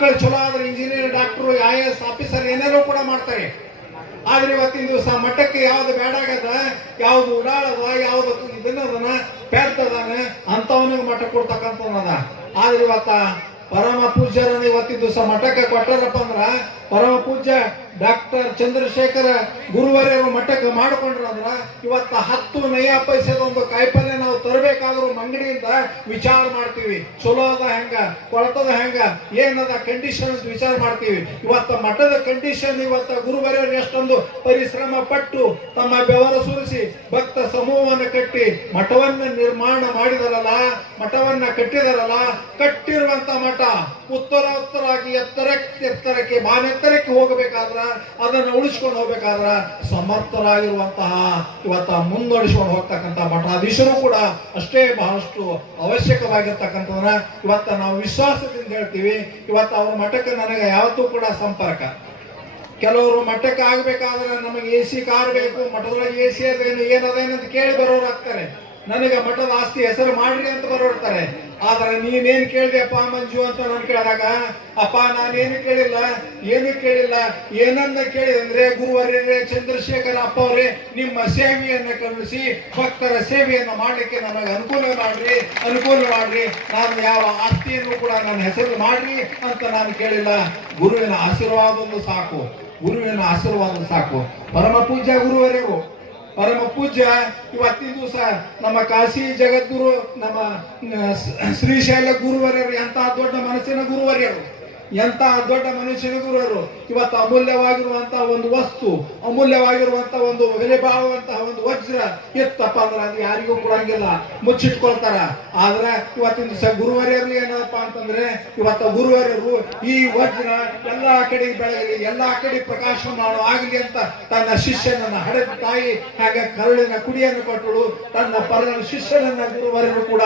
ಮಕ್ಕಳು ಚಲೋ ಆದ್ರೆ ಇಂಜಿನಿಯರ್, ಡಾಕ್ಟರ್, IAS ಆಫೀಸರ್ ಏನೇನೋ ಕೂಡ ಮಾಡ್ತಾರೆ. ಆದ್ರೆ ಇವತ್ತಿನ ದಿವಸ ಮಠಕ್ಕೆ ಯಾವ್ದು ಬೇಡಾಗದ, ಯಾವ್ದು ಉಡಾಳದ, ಯಾವ್ದು ಇದನ್ನದನ ಪೆದ್ದದಾನ ಅಂತವನಿಗೆ ಮಠ ಕೊಡ್ತಕ್ಕಂಥವನದ. ಆದ್ರೆ ಇವತ್ತ ಪರಮ ಪೂಜ್ಯರನ್ನ ಇವತ್ತಿನ ದಿವಸ ಮಠಕ್ಕೆ ಕೊಟ್ಟಾರಪ್ಪ ಅಂದ್ರ ಪರಮ ಪೂಜ್ಯ ಡಾಕ್ಟರ್ ಚಂದ್ರಶೇಖರ ಗುರುವರ್ಯರು ಮಠಕ್ಕೆ ಮಾಡಿಕೊಂಡ್ರಂದ್ರ ಇವತ್ತ 10 ನಯ ಪೈಸದ ಒಂದು ಕಾಯಿಪಲ್ಯ ನಾವು ತರಬೇಕಾದ್ರೂ ಮಂಗಡಿಯಿಂದ ವಿಚಾರ ಮಾಡ್ತೀವಿ. ಚಲೋ ಅದ ಹೆಂಗ, ಕೊಳತದ ಹೆಂಗ, ಏನದ ಕಂಡೀಷನ್ ಅಂತ ವಿಚಾರ ಮಾಡ್ತೀವಿ. ಇವತ್ತ ಮಠದ ಕಂಡೀಷನ್ ಇವತ್ತ ಗುರುವರ್ಯರು ಎಷ್ಟೊಂದು ಪರಿಶ್ರಮ ಪಟ್ಟು ತಮ್ಮ ಬೆವರ ಸುರಿಸಿ ಭಕ್ತ ಸಮೂಹವನ್ನು ಕಟ್ಟಿ ಮಠವನ್ನ ನಿರ್ಮಾಣ ಮಾಡಿದರಲ್ಲ, ಮಠವನ್ನ ಕಟ್ಟಿದರಲ್ಲ. ಕಟ್ಟಿರುವಂತ ಮಠ ಉತ್ತರಾಗಿ ಎತ್ತರಕ್ಕೆ ಬಾನೆತ್ತರಕ್ಕೆ ಹೋಗಬೇಕಾದ್ರ, ಅದನ್ನು ಉಳಿಸ್ಕೊಂಡು ಹೋಗ್ಬೇಕಾದ್ರ ಸಮರ್ಥರಾಗಿರುವಂತಹ ಇವತ್ತ ಮುಂದುವರಿಸಿಕೊಂಡು ಹೋಗ್ತಕ್ಕಂಥ ಮಠಾಧೀಶರು ಕೂಡ ಅಷ್ಟೇ ಬಹಳಷ್ಟು ಅವಶ್ಯಕವಾಗಿರ್ತಕ್ಕಂಥದನ್ನ ಇವತ್ತ ನಾವು ವಿಶ್ವಾಸದಿಂದ ಹೇಳ್ತೀವಿ. ಇವತ್ತ ಅವ್ರ ಮಠಕ್ಕೆ ನನಗೆ ಯಾವತ್ತೂ ಕೂಡ ಸಂಪರ್ಕ. ಕೆಲವರು ಮಠಕ್ಕೆ ಆಗ್ಬೇಕಾದ್ರೆ ನಮಗೆ AC ಕಾರ್ ಬೇಕು, ಮಠದೊಳಗೆ AC ಅದೇನು ಏನದೇನಂತ ಕೇಳಿ ಬರೋರು ಆಗ್ತಾರೆ. ನನಗೆ ಮಠದ ಆಸ್ತಿ ಹೆಸರು ಮಾಡ್ರಿ ಅಂತ ಬರೋರ್ತಾರೆ. ಆದ್ರೆ ನೀನೇನ್ ಕೇಳಿದೆಪ್ಪ ಮಂಜು ಅಂತ ನಾನು ಕೇಳಿದಾಗ, ಅಪ್ಪ ನಾನೇನು ಕೇಳಿಲ್ಲ, ಏನು ಕೇಳಿಲ್ಲ, ಏನನ್ನ ಕೇಳಿದಂದ್ರೆ ಗುರುವರ್ಯರೇ ಚಂದ್ರಶೇಖರ ಅಪ್ಪ ಅವರೇ ನಿಮ್ಮ ಸೇವೆಯನ್ನ ಕರುಣಿಸಿ ಭಕ್ತರ ಸೇವೆಯನ್ನ ಮಾಡ್ಲಿಕ್ಕೆ ನನಗೆ ಅನುಕೂಲ ಮಾಡ್ರಿ, ನಾನು ಯಾವ ಆಸ್ತಿಯನ್ನು ಕೂಡ ನನ್ನ ಹೆಸರು ಮಾಡ್ರಿ ಅಂತ ನಾನು ಕೇಳಿಲ್ಲ. ಗುರುವಿನ ಆಶೀರ್ವಾದ ಸಾಕು. ಪರಮ ಪೂಜ್ಯ ಗುರುವರೆಗೂ ಪರಮ ಪೂಜ್ಯ ಇವತ್ತಿನ ದಿವಸ ನಮ್ಮ ಕಾಶಿ ಜಗದ್ಗುರು, ನಮ್ಮ ಶ್ರೀಶೈಲ ಗುರುವರ್ಯರು ಎಂತಹ ದೊಡ್ಡ ಮನಸ್ಸಿನ ಗುರುವರ್ಯರು, ಎಂತಹ ದೊಡ್ಡ ಮನುಷ್ಯನ ಗುರುವರು. ಇವತ್ತು ಅಮೂಲ್ಯವಾಗಿರುವಂತಹ ಒಂದು ವಸ್ತು, ಅಮೂಲ್ಯವಾಗಿರುವಂತಹ ಒಂದು ಬೆಲೆ ಬಾಳುವಂತಹ ಒಂದು ವಜ್ರ ಇತ್ತಪ್ಪ ಅಂದ್ರೆ ಅದು ಯಾರಿಗೂ ಕೊಡಂಗಿಲ್ಲ, ಮುಚ್ಚಿಟ್ಕೊಳ್ತಾರ. ಆದ್ರೆ ಇವತ್ತಿನ ದಿವಸ ಗುರುವರ್ಯರು ಏನಪ್ಪ ಅಂತಂದ್ರೆ ಇವತ್ತ ಗುರುವರ್ಯರು ಈ ವಜ್ರ ಎಲ್ಲಾ ಕಡೆ ಬೆಳಗಲಿ, ಎಲ್ಲಾ ಕಡೆ ಪ್ರಕಾಶಮಾನ ಆಗಲಿ ಅಂತ ತನ್ನ ಶಿಷ್ಯನನ್ನ ಹಡೆದ ತಾಯಿ ಹಾಗೆ ಕರುಳಿನ ಕುಡಿಯನ್ನು ಕೊಟ್ಟಳು. ತನ್ನ ಶಿಷ್ಯನನ್ನ ಗುರುವರ್ಯರು ಕೂಡ